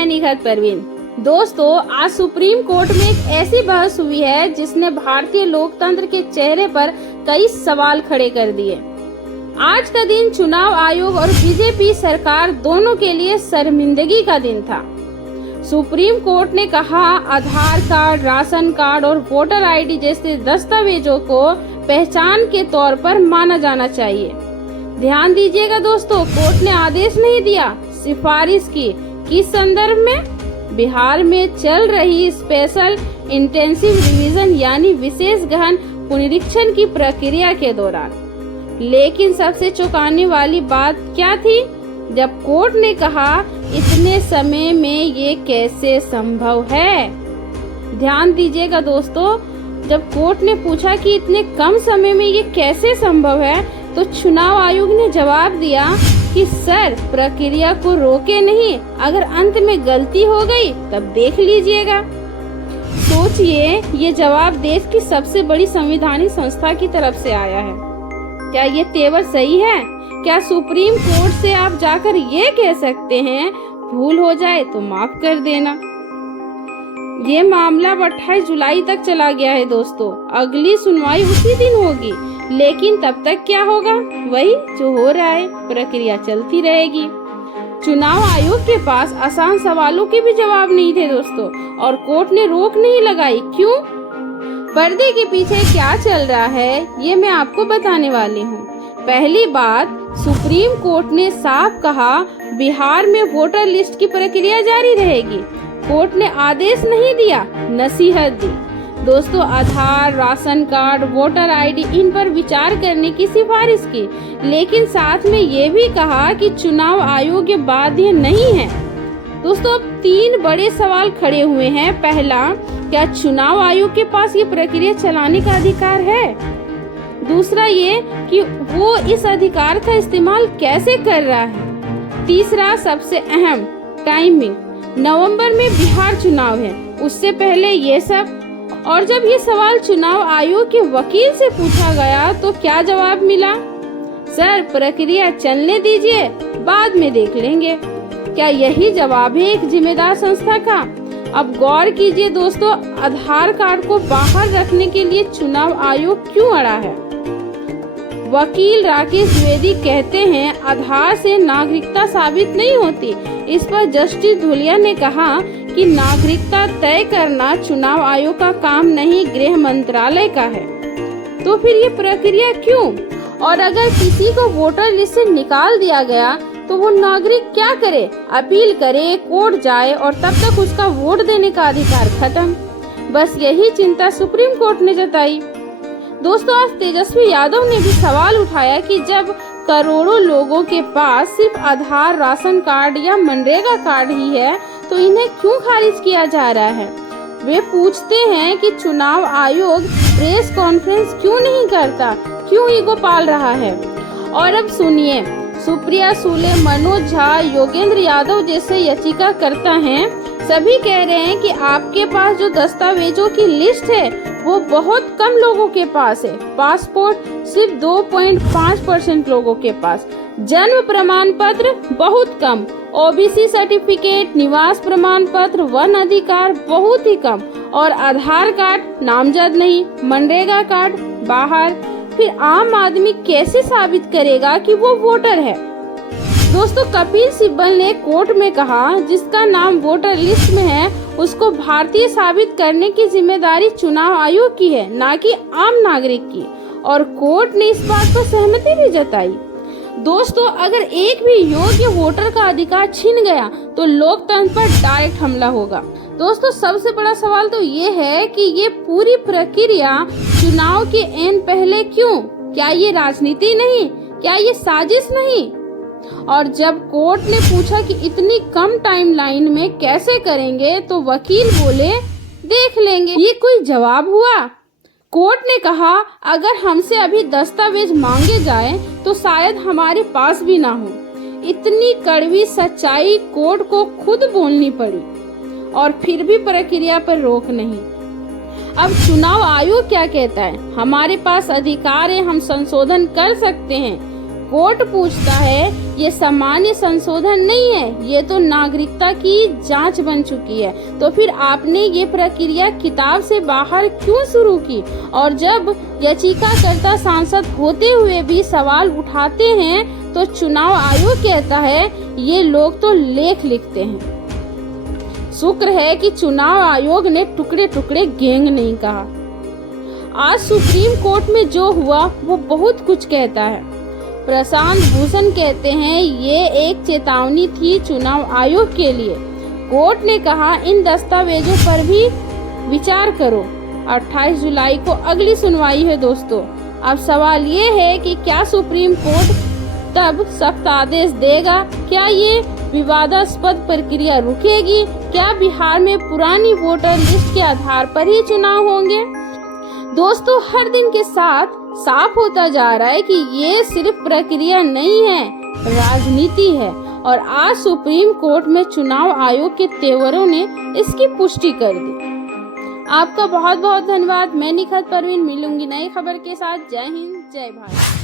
मैं निखत परवीन। दोस्तों, आज सुप्रीम कोर्ट में एक ऐसी बहस हुई है जिसने भारतीय लोकतंत्र के चेहरे पर कई सवाल खड़े कर दिए। आज का दिन चुनाव आयोग और बीजेपी सरकार दोनों के लिए शर्मिंदगी का दिन था। सुप्रीम कोर्ट ने कहा, आधार कार्ड, राशन कार्ड और वोटर आईडी जैसे दस्तावेजों को पहचान के तौर पर माना जाना चाहिए। ध्यान दीजिएगा दोस्तों, कोर्ट ने आदेश नहीं दिया, सिफारिश की। किस संदर्भ में? बिहार में चल रही स्पेशल इंटेंसिव रिवीजन यानी विशेष गहन पुनरीक्षण की प्रक्रिया के दौरान। लेकिन सबसे चौंकाने वाली बात क्या थी? जब कोर्ट ने कहा, इतने समय में ये कैसे संभव है? ध्यान दीजिएगा दोस्तों, जब कोर्ट ने पूछा कि इतने कम समय में ये कैसे संभव है, तो चुनाव आयोग ने जवाब दिया कि सर, प्रक्रिया को रोके नहीं, अगर अंत में गलती हो गई तब देख लीजिएगा। सोचिए, ये जवाब देश की सबसे बड़ी संवैधानिक संस्था की तरफ से आया है। क्या ये तेवर सही है? क्या सुप्रीम कोर्ट से आप जाकर ये कह सकते हैं, भूल हो जाए तो माफ कर देना? ये मामला 28 जुलाई तक चला गया है दोस्तों। अगली सुनवाई उसी दिन होगी, लेकिन तब तक क्या होगा? वही जो हो रहा है, प्रक्रिया चलती रहेगी। चुनाव आयोग के पास आसान सवालों के भी जवाब नहीं थे दोस्तों, और कोर्ट ने रोक नहीं लगाई। क्यों? पर्दे के पीछे क्या चल रहा है, ये मैं आपको बताने वाली हूँ। पहली बात, सुप्रीम कोर्ट ने साफ कहा, बिहार में वोटर लिस्ट की प्रक्रिया जारी रहेगी। कोर्ट ने आदेश नहीं दिया, नसीहत दी। दोस्तों, आधार, राशन कार्ड, वोटर आईडी, इन पर विचार करने की सिफारिश की, लेकिन साथ में ये भी कहा कि चुनाव आयोग के बाध्य नहीं है। दोस्तों, अब 3 बड़े सवाल खड़े हुए हैं। पहला, क्या चुनाव आयोग के पास ये प्रक्रिया चलाने का अधिकार है? दूसरा ये कि वो इस अधिकार का इस्तेमाल कैसे कर रहा है? तीसरा, सबसे अहम, टाइमिंग। नवंबर में बिहार चुनाव है, उससे पहले ये सब। और जब ये सवाल चुनाव आयोग के वकील से पूछा गया तो क्या जवाब मिला? सर, प्रक्रिया चलने दीजिए, बाद में देख लेंगे। क्या यही जवाब है एक जिम्मेदार संस्था का? अब गौर कीजिए दोस्तों, आधार कार्ड को बाहर रखने के लिए चुनाव आयोग क्यों अड़ा है? वकील राकेश द्विवेदी कहते हैं, आधार से नागरिकता साबित नहीं होती। इस पर जस्टिस धुलिया ने कहा कि नागरिकता तय करना चुनाव आयोग का काम नहीं, गृह मंत्रालय का है। तो फिर ये प्रक्रिया क्यों? और अगर किसी को वोटर लिस्ट से निकाल दिया गया तो वो नागरिक क्या करे? अपील करे, कोर्ट जाए, और तब तक उसका वोट देने का अधिकार खत्म। बस यही चिंता सुप्रीम कोर्ट ने जताई। दोस्तों, आज तेजस्वी यादव ने भी सवाल उठाया कि जब करोड़ों लोगों के पास सिर्फ आधार, राशन कार्ड या मनरेगा कार्ड ही है, तो इन्हें क्यों खारिज किया जा रहा है? वे पूछते हैं कि चुनाव आयोग प्रेस कॉन्फ्रेंस क्यों नहीं करता, क्यों ईगो पाल रहा है? और अब सुनिए, सुप्रिया सुले, मनोज झा, योगेंद्र यादव जैसे याचिकाकर्ता हैं, सभी कह रहे हैं कि आपके पास जो दस्तावेजों की लिस्ट है वो बहुत कम लोगों के पास है। पासपोर्ट सिर्फ 2.5% लोगों के पास, जन्म प्रमाण पत्र बहुत कम, ओबीसी सर्टिफिकेट, निवास प्रमाण पत्र, वन अधिकार बहुत ही कम, और आधार कार्ड नामजद नहीं, मनरेगा कार्ड बाहर। फिर आम आदमी कैसे साबित करेगा कि वो वोटर है? दोस्तों, कपिल सिब्बल ने कोर्ट में कहा, जिसका नाम वोटर लिस्ट में है उसको भारतीय साबित करने की जिम्मेदारी चुनाव आयोग की है, ना कि आम नागरिक की। और कोर्ट ने इस बात पर सहमति भी जताई। दोस्तों, अगर एक भी योग्य वोटर का अधिकार छिन गया तो लोकतंत्र पर डायरेक्ट हमला होगा। दोस्तों, सबसे बड़ा सवाल तो ये है कि ये पूरी प्रक्रिया चुनाव के एन पहले क्यों? क्या ये राजनीति नहीं? क्या ये साजिश नहीं? और जब कोर्ट ने पूछा कि इतनी कम टाइमलाइन में कैसे करेंगे, तो वकील बोले, देख लेंगे। ये कोई जवाब हुआ? कोर्ट ने कहा, अगर हमसे अभी दस्तावेज मांगे जाए तो शायद हमारे पास भी ना हो। इतनी कड़वी सच्चाई कोर्ट को खुद बोलनी पड़ी, और फिर भी प्रक्रिया पर रोक नहीं। अब चुनाव आयोग क्या कहता है? हमारे पास अधिकार है, हम संशोधन कर सकते हैं। कोर्ट पूछता है ये सामान्य संशोधन नहीं है, ये तो नागरिकता की जांच बन चुकी है। तो फिर आपने ये प्रक्रिया किताब से बाहर क्यों शुरू की? और जब याचिकाकर्ता सांसद होते हुए भी सवाल उठाते हैं तो चुनाव आयोग कहता है ये लोग तो लेख लिखते हैं। शुक्र है कि चुनाव आयोग ने टुकड़े टुकड़े गैंग नहीं कहा। आज सुप्रीम कोर्ट में जो हुआ वो बहुत कुछ कहता है। प्रशांत भूषण कहते हैं ये एक चेतावनी थी चुनाव आयोग के लिए। कोर्ट ने कहा इन दस्तावेजों पर भी विचार करो। 28 जुलाई को अगली सुनवाई है दोस्तों। अब सवाल ये है कि क्या सुप्रीम कोर्ट तब सख्त आदेश देगा? क्या ये विवादास्पद प्रक्रिया रुकेगी? क्या बिहार में पुरानी वोटर लिस्ट के आधार पर ही चुनाव होंगे? दोस्तों, हर दिन के साथ साफ होता जा रहा है कि ये सिर्फ प्रक्रिया नहीं है, राजनीति है। और आज सुप्रीम कोर्ट में चुनाव आयोग के तेवरों ने इसकी पुष्टि कर दी। आपका बहुत बहुत धन्यवाद। मैं निखत परवीन मिलूंगी नई खबर के साथ। जय हिंद, जय भारत।